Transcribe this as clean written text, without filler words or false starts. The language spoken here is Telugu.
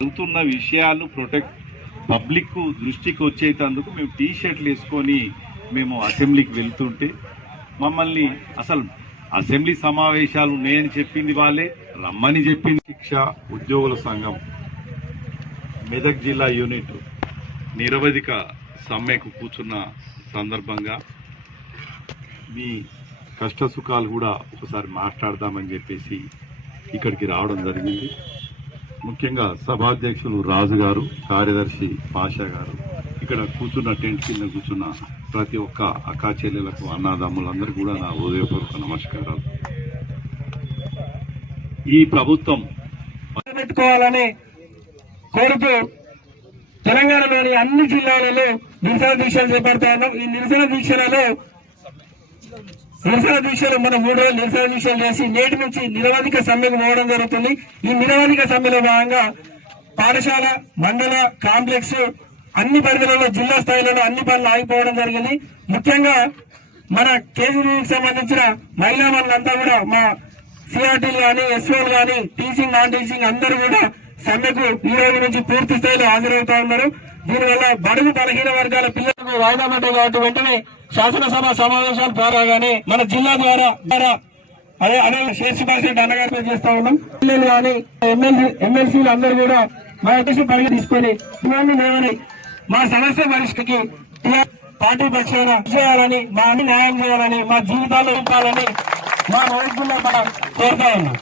జరుగుతున్న విషయాలు పబ్లిక్ దృష్టికి వచ్చేటందుకు మేము టీ షర్ట్లు వేసుకొని మేము అసెంబ్లీకి వెళ్తుంటే మమ్మల్ని అసలు అసెంబ్లీ సమావేశాలు ఉన్నాయని చెప్పింది వాళ్ళే, రమ్మని చెప్పింది. శిక్ష ఉద్యోగుల సంఘం మెదక్ జిల్లా యూనిట్ నిరవధిక సమ్మెకు కూర్చున్న సందర్భంగా మీ కష్ట సుఖాలు కూడా ఒకసారి మాట్లాడదామని చెప్పేసి ఇక్కడికి రావడం జరిగింది. ముఖ్యంగా సభాధ్యక్షులు రాజు గారు, కార్యదర్శి పాషా గారు, ఇక్కడ కూర్చున్న టెంట్ కింద కూర్చున్న ప్రతి ఒక్క అక్కా చెల్లెలకు, అన్నదమ్ములందరూ కూడా నా హృదయపూర్వక నమస్కారాలు. ఈ ప్రభుత్వం పెట్టుకోవాలని కోరుతూ తెలంగాణలోని అన్ని జిల్లాలలో నిరసన దీక్షలు చేపడతా ఉన్నాం. ఈ నిరసన దీక్షలు మనం 3 రోజులు నిరసన దీక్షలు చేసి నేటి నుంచి నిరవధిక సమ్మెకు పోవడం జరుగుతుంది. ఈ నిరవధిక సమ్మెలో భాగంగా పాఠశాల, మండల, కాంప్లెక్స్ అన్ని పరిధిలలో జిల్లా స్థాయిలలో అన్ని పనులు ఆగిపోవడం జరిగింది. ముఖ్యంగా మన కేజీబీకి సంబంధించిన మహిళా మనులంతా కూడా మా సిఆర్టీలు కానీ, ఎస్ఓలు కానీ, టీచింగ్, నాన్ టీచింగ్ అందరూ కూడా సమ్మెకు ఈ రోజు నుంచి పూర్తి స్థాయిలో హాజరవుతా ఉన్నారు. దీనివల్ల బడుగు బలహీన వర్గాల పిల్లలకు వాయిదా పడ్డాయి కాబట్టి వెంటనే శాసనసభ సమావేశాలు ద్వారాగానే మన జిల్లా ద్వారా అదే శేషభాష అన్నగారు చేస్తా ఉన్నాం. పిల్లలు కానీ ఎమ్మెల్సీలు అందరూ కూడా మా ఉద్దేశం పరిగణ తీసుకొని ఇవన్నీ లేవని మా సమస్య పరిష్కరికి పార్టీ పక్షాన చేయాలని, మా అన్ని న్యాయం చేయాలని, మా జీవితాలు ఇవ్వాలని మా రోజుల్లో మనం కోరుతా ఉన్నాం.